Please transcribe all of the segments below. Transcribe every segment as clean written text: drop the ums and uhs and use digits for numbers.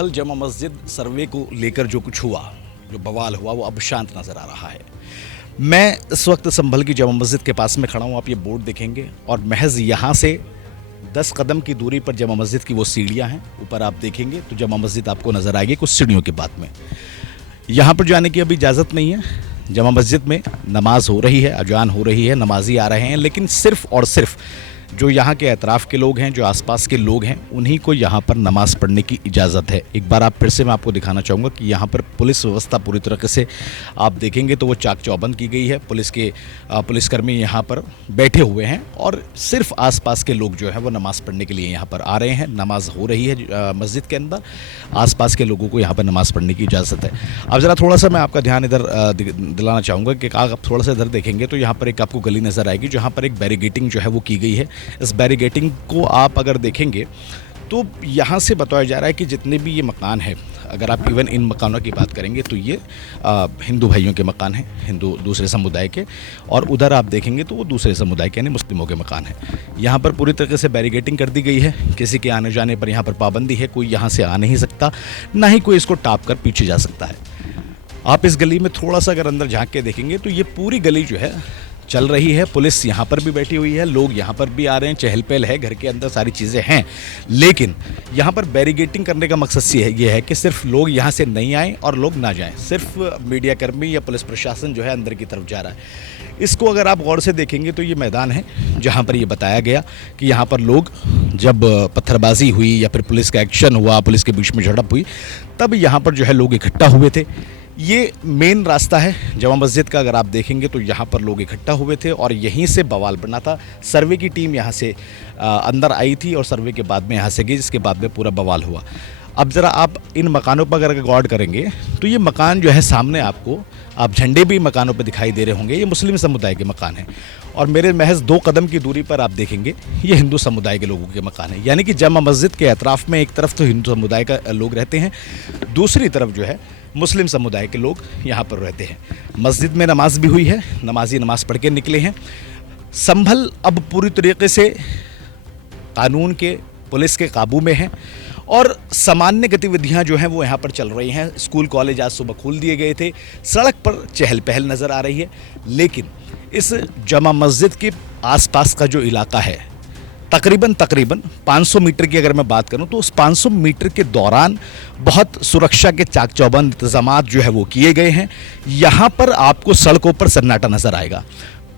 संभल जमा मस्जिद सर्वे को लेकर जो कुछ हुआ, जो बवाल हुआ, वो अब शांत नज़र आ रहा है। मैं इस वक्त संभल की जमा मस्जिद के पास में खड़ा हूँ। आप ये बोर्ड देखेंगे और महज यहाँ से 10 कदम की दूरी पर जमा मस्जिद की वो सीढ़ियाँ हैं। ऊपर आप देखेंगे तो जमा मस्जिद आपको नज़र आएगी कुछ सीढ़ियों के बाद में। यहाँ पर जाने की अभी इजाज़त नहीं है। जमा मस्जिद में नमाज हो रही है, अजान हो रही है, नमाजी आ रहे हैं, लेकिन सिर्फ़ और सिर्फ जो यहाँ के अतराफ़ के लोग हैं, जो आसपास के लोग हैं, उन्हीं को यहाँ पर नमाज़ पढ़ने की इजाज़त है। एक बार आप फिर से मैं आपको दिखाना चाहूँगा कि यहाँ पर पुलिस व्यवस्था पूरी तरीके से आप देखेंगे तो वो चाक चौबंद की गई है। पुलिसकर्मी यहाँ पर बैठे हुए हैं और सिर्फ आसपास के लोग जो हैं वो नमाज़ पढ़ने के लिए यहाँ पर आ रहे हैं। नमाज़ हो रही है मस्जिद के अंदर, आसपास के लोगों को यहाँ पर नमाज़ पढ़ने की इजाज़त है। अब ज़रा थोड़ा सा मैं आपका ध्यान इधर दिलाना चाहूँगा कि आप थोड़ा सा इधर देखेंगे तो यहाँ पर एक आपको गली नज़र आएगी, जहाँ पर एक बैरिगेटिंग जो है वो की गई है। इस बैरिगेटिंग को आप अगर देखेंगे तो यहाँ से बताया जा रहा है कि जितने भी ये मकान हैं, अगर आप इवन इन मकानों की बात करेंगे तो ये हिंदू भाइयों के मकान हैं, हिंदू दूसरे समुदाय के, और उधर आप देखेंगे तो वो दूसरे समुदाय के यानी मुस्लिमों के मकान हैं। यहाँ पर पूरी तरीके से बैरिगेटिंग कर दी गई है। किसी के आने जाने पर यहाँ पर पाबंदी है, कोई यहाँ से आ नहीं सकता, ना ही कोई इसको टाप कर पीछे जा सकता है। आप इस गली में थोड़ा सा अगर अंदर झाँक के देखेंगे तो ये पूरी गली जो है चल रही है। पुलिस यहाँ पर भी बैठी हुई है, लोग यहाँ पर भी आ रहे हैं, चहल पहल है, घर के अंदर सारी चीज़ें हैं। लेकिन यहाँ पर बैरिगेटिंग करने का मकसद ये है कि सिर्फ लोग यहाँ से नहीं आएँ और लोग ना जाएँ। सिर्फ मीडिया कर्मी या पुलिस प्रशासन जो है अंदर की तरफ जा रहा है। इसको अगर आप गौर से देखेंगे तो ये मैदान है जहाँ पर ये बताया गया कि यहाँ पर लोग जब पत्थरबाजी हुई या फिर पुलिस का एक्शन हुआ, पुलिस के बीच में झड़प हुई, तब यहाँ पर जो है लोग इकट्ठा हुए थे। ये मेन रास्ता है जमा मस्जिद का। अगर आप देखेंगे तो यहाँ पर लोग इकट्ठा हुए थे और यहीं से बवाल बना था। सर्वे की टीम यहाँ से अंदर आई थी और सर्वे के बाद में यहाँ से गई, जिसके बाद में पूरा बवाल हुआ। अब ज़रा आप इन मकानों पर अगर गौर करेंगे तो ये मकान जो है सामने आपको, आप झंडे भी मकानों पर दिखाई दे रहे होंगे, ये मुस्लिम समुदाय के मकान हैं। और मेरे महज 2 कदम की दूरी पर आप देखेंगे ये हिंदू समुदाय के लोगों के मकान हैं। यानी कि जमा मस्जिद के अतराफ़ में एक तरफ तो हिंदू समुदाय का लोग रहते हैं, दूसरी तरफ जो है मुस्लिम समुदाय के लोग यहाँ पर रहते हैं। मस्जिद में नमाज भी हुई है, नमाजी नमाज पढ़ के निकले हैं। संभल अब पूरी तरीके से कानून के, पुलिस के काबू में है और सामान्य गतिविधियां जो हैं वो यहाँ पर चल रही हैं। स्कूल कॉलेज आज सुबह खोल दिए गए थे, सड़क पर चहल पहल नज़र आ रही है। लेकिन इस जमा मस्जिद के आसपास का जो इलाका है, तकरीबन 500 मीटर की अगर मैं बात करूं तो उस 500 मीटर के दौरान बहुत सुरक्षा के चाक चौबंद इंतजामात जो है वो किए गए हैं। यहाँ पर आपको सड़कों पर सन्नाटा नज़र आएगा।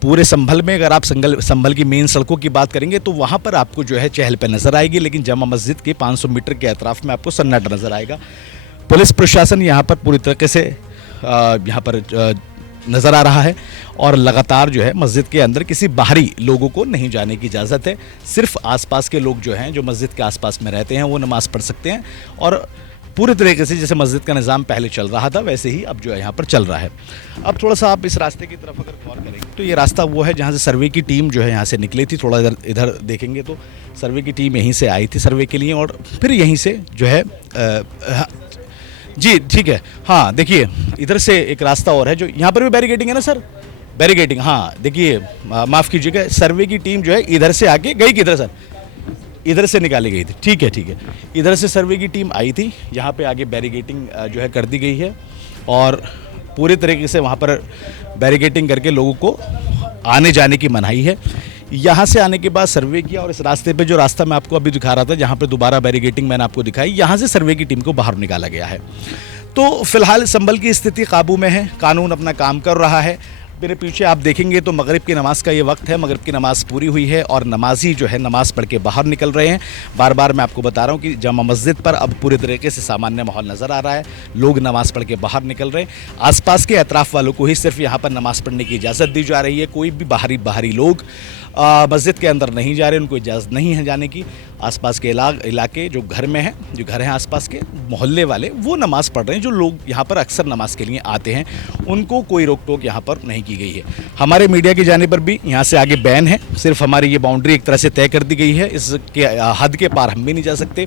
पूरे संभल में अगर आप संभल की मेन सड़कों की बात करेंगे तो वहाँ पर आपको जो है चहल पहल नज़र आएगी, लेकिन जमा मस्जिद के 500 मीटर के अतराफ़ में आपको सन्नाटा नज़र आएगा। पुलिस प्रशासन यहाँ पर पूरी तरीके से यहाँ पर नज़र आ रहा है और लगातार जो है मस्जिद के अंदर किसी बाहरी लोगों को नहीं जाने की इजाज़त है। सिर्फ आसपास के लोग जो हैं, जो मस्जिद के आसपास में रहते हैं, वो नमाज़ पढ़ सकते हैं। और पूरे तरीके से जैसे मस्जिद का निज़ाम पहले चल रहा था वैसे ही अब जो है यहाँ पर चल रहा है। अब थोड़ा सा आप इस रास्ते की तरफ अगर गौर करेंगे तो ये रास्ता वो है जहाँ से सर्वे की टीम जो है यहाँ से निकली थी। थोड़ा इधर देखेंगे तो सर्वे की टीम यहीं से आई थी सर्वे के लिए और फिर यहीं से जो है जी ठीक है, हाँ देखिए इधर से एक रास्ता और है जो यहाँ पर भी बैरिगेटिंग है ना सर, बैरिगेटिंग, हाँ देखिए माफ़ कीजिएगा, सर्वे की टीम जो है इधर से आके गई, किधर सर, इधर से निकाली गई थी। ठीक है, इधर से सर्वे की टीम आई थी, यहाँ पे आगे बैरिगेटिंग जो है कर दी गई है और पूरे तरीके से वहाँ पर बैरिगेटिंग करके लोगों को आने जाने की मनाही है। यहाँ से आने के बाद सर्वे किया और इस रास्ते पे, जो रास्ता मैं आपको अभी दिखा रहा था जहाँ पे दोबारा बैरिगेटिंग मैंने आपको दिखाई, यहाँ से सर्वे की टीम को बाहर निकाला गया है। तो फिलहाल संभल की स्थिति काबू में है, कानून अपना काम कर रहा है। मेरे पीछे आप देखेंगे तो मगरिब की नमाज़ का ये वक्त है, मगरिब की नमाज़ पूरी हुई है और नमाजी जो है नमाज़ पढ़ के बाहर निकल रहे हैं। बार बार मैं आपको बता रहा हूँ कि जमा मस्जिद पर अब पूरे तरीके से सामान्य माहौल नज़र आ रहा है, लोग नमाज़ पढ़ के बाहर निकल रहे हैं। आसपास के अतराफ़ वालों को ही सिर्फ यहाँ पर नमाज़ पढ़ने की इजाज़त दी जा रही है। कोई भी बाहरी लोग मस्जिद के अंदर नहीं जा रहे, उनको इजाज़त नहीं है जाने की। आसपास के इलाके जो घर में हैं, जो घर हैं आसपास के मोहल्ले वाले, वो नमाज़ पढ़ रहे हैं। जो लोग यहाँ पर अक्सर नमाज के लिए आते हैं उनको कोई रोक टोक यहाँ पर नहीं की गई है। हमारे मीडिया की जानिब पर भी यहाँ से आगे बैन है, सिर्फ हमारी ये बाउंड्री एक तरह से तय कर दी गई है, इसके हद के पार हम भी नहीं जा सकते।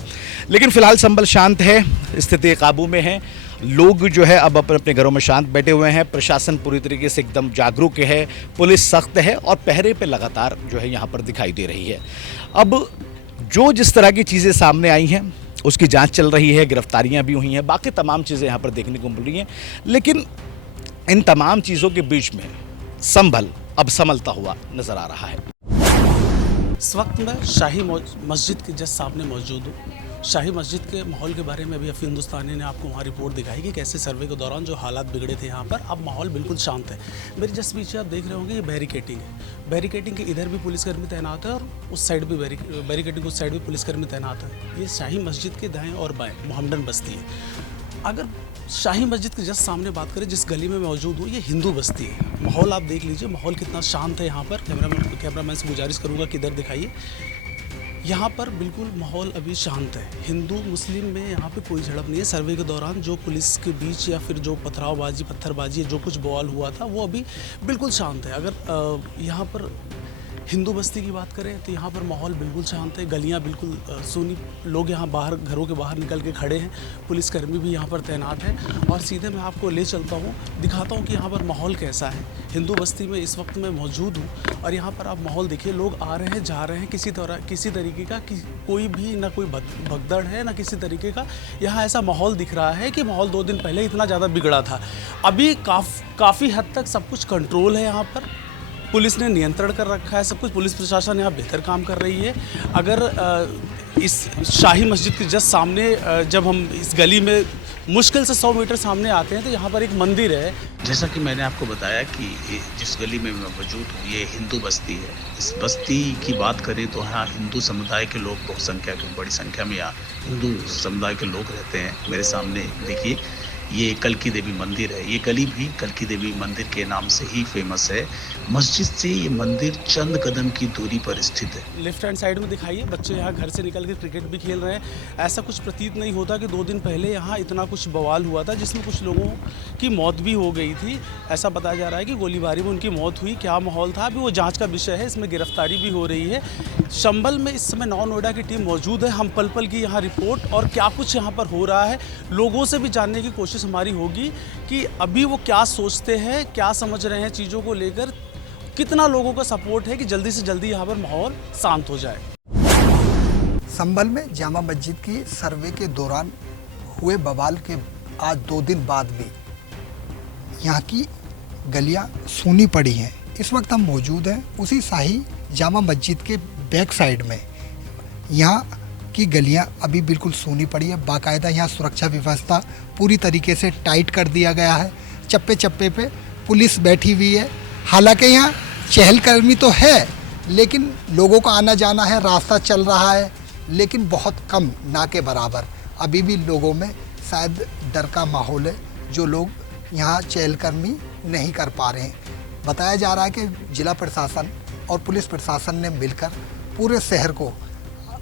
लेकिन फ़िलहाल संभल शांत है, स्थिति काबू में है, लोग जो है अब अपने अपने घरों में शांत बैठे हुए हैं। प्रशासन पूरी तरीके से एकदम जागरूक है, पुलिस सख्त है और पहरे पे लगातार जो है यहाँ पर दिखाई दे रही है। अब जो जिस तरह की चीज़ें सामने आई हैं उसकी जांच चल रही है, गिरफ्तारियां भी हुई हैं, बाकी तमाम चीज़ें यहाँ पर देखने को मिल रही हैं। लेकिन इन तमाम चीज़ों के बीच में संभल अब संभलता हुआ नज़र आ रहा है। इस वक्त मैं शाही मस्जिद के जस्ट सामने मौजूद हूँ। शाही मस्जिद के माहौल के बारे में भी अभी हिंदुस्तानी ने आपको वहाँ रिपोर्ट दिखाई कि कैसे सर्वे के दौरान जो हालात बिगड़े थे यहाँ पर, अब माहौल बिल्कुल शांत है। मेरे जस्ट पीछे आप देख रहे होंगे ये बैरिकेटिंग है। बैरिकेटिंग के इधर भी पुलिसकर्मी तैनात है और उस साइड भी बैरिकेटिंग उस साइड भी पुलिसकर्मी तैनात है। ये शाही मस्जिद के दाएँ और बाएँ मोहम्मडन बस्ती है। अगर शाही मस्जिद के जस्ट सामने बात करें, जिस गली में मौजूद हूँ, ये हिंदू बस्ती है। माहौल आप देख लीजिए, माहौल कितना शांत है यहाँ पर। कैमरामैन से गुजारिश करूँगा कि इधर दिखाइए। यहाँ पर बिल्कुल माहौल अभी शांत है। हिंदू मुस्लिम में यहाँ पे कोई झड़प नहीं है। सर्वे के दौरान जो पुलिस के बीच या फिर जो पथरावबाजी पत्थरबाजी जो कुछ बवाल हुआ था वो अभी बिल्कुल शांत है। अगर यहाँ पर हिंदू बस्ती की बात करें तो यहाँ पर माहौल बिल्कुल शांत है। गलियाँ बिल्कुल सूनी, लोग यहाँ बाहर घरों के बाहर निकल के खड़े हैं। पुलिसकर्मी भी यहाँ पर तैनात है। और सीधे मैं आपको ले चलता हूँ, दिखाता हूँ कि यहाँ पर माहौल कैसा है। हिंदू बस्ती में इस वक्त मैं मौजूद हूँ और यहाँ पर आप माहौल देखिए, लोग आ रहे हैं जा रहे हैं। किसी तरीके का कोई भी ना कोई भगदड़ है ना किसी तरीके का यहाँ ऐसा माहौल दिख रहा है कि माहौल 2 दिन पहले इतना ज़्यादा बिगड़ा था। अभी काफ़ी हद तक सब कुछ कंट्रोल है। यहाँ पर पुलिस ने नियंत्रण कर रखा है सब कुछ। पुलिस प्रशासन यहाँ बेहतर काम कर रही है। अगर इस शाही मस्जिद के जस्ट सामने जब हम इस गली में मुश्किल से 100 मीटर सामने आते हैं तो यहाँ पर एक मंदिर है। जैसा कि मैंने आपको बताया कि जिस गली में मैं मौजूद हूँ ये हिंदू बस्ती है। इस बस्ती की बात करें तो यहाँ हिंदू समुदाय के लोग बड़ी संख्या में यहाँ हिंदू समुदाय के लोग रहते हैं। मेरे सामने देखिए, ये कलकी देवी मंदिर है। ये गली भी कलकी देवी मंदिर के नाम से ही फेमस है। मस्जिद से ये मंदिर चंद कदम की दूरी पर स्थित है। लेफ्ट हैंड साइड में दिखाइए, बच्चे यहाँ घर से निकल के क्रिकेट भी खेल रहे हैं। ऐसा कुछ प्रतीत नहीं होता कि 2 दिन पहले यहाँ इतना कुछ बवाल हुआ था जिसमें कुछ लोगों की मौत भी हो गई थी। ऐसा बताया जा रहा है कि गोलीबारी में उनकी मौत हुई। क्या माहौल था अभी वो जाँच का विषय है। इसमें गिरफ्तारी भी हो रही है। संभल में इस समय 9 नोएडा की टीम मौजूद है। हम पल पल की यहाँ रिपोर्ट और क्या कुछ यहाँ पर हो रहा है लोगों से भी जानने की कोशिश हमारी होगी कि अभी वो क्या सोचते हैं, क्या समझ रहे हैं चीज़ों को लेकर, कितना लोगों का सपोर्ट है कि जल्दी से जल्दी यहाँ पर माहौल शांत हो जाए। संभल में जामा मस्जिद की सर्वे के दौरान हुए बवाल के आज 2 दिन बाद भी यहाँ की गलियाँ सूनी पड़ी हैं। इस वक्त हम मौजूद हैं उसी शाही जामा मस्जिद के बैक साइड में। यहाँ की गलियां अभी बिल्कुल सूनी पड़ी है। बाकायदा यहाँ सुरक्षा व्यवस्था पूरी तरीके से टाइट कर दिया गया है। चप्पे चप्पे पे पुलिस बैठी हुई है। हालांकि यहाँ चहलकदमी तो है लेकिन लोगों का आना जाना है, रास्ता चल रहा है, लेकिन बहुत कम, ना के बराबर। अभी भी लोगों में शायद डर का माहौल है, जो लोग यहाँ चहलकदमी नहीं कर पा रहे हैं। बताया जा रहा है कि जिला प्रशासन और पुलिस प्रशासन ने मिलकर पूरे शहर को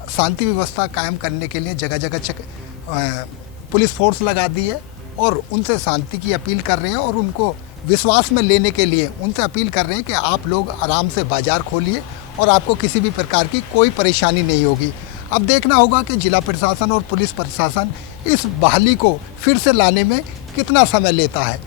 शांति व्यवस्था कायम करने के लिए जगह जगह पुलिस फोर्स लगा दी है और उनसे शांति की अपील कर रहे हैं और उनको विश्वास में लेने के लिए उनसे अपील कर रहे हैं कि आप लोग आराम से बाज़ार खोलिए और आपको किसी भी प्रकार की कोई परेशानी नहीं होगी। अब देखना होगा कि जिला प्रशासन और पुलिस प्रशासन इस बहाली को फिर से लाने में कितना समय लेता है।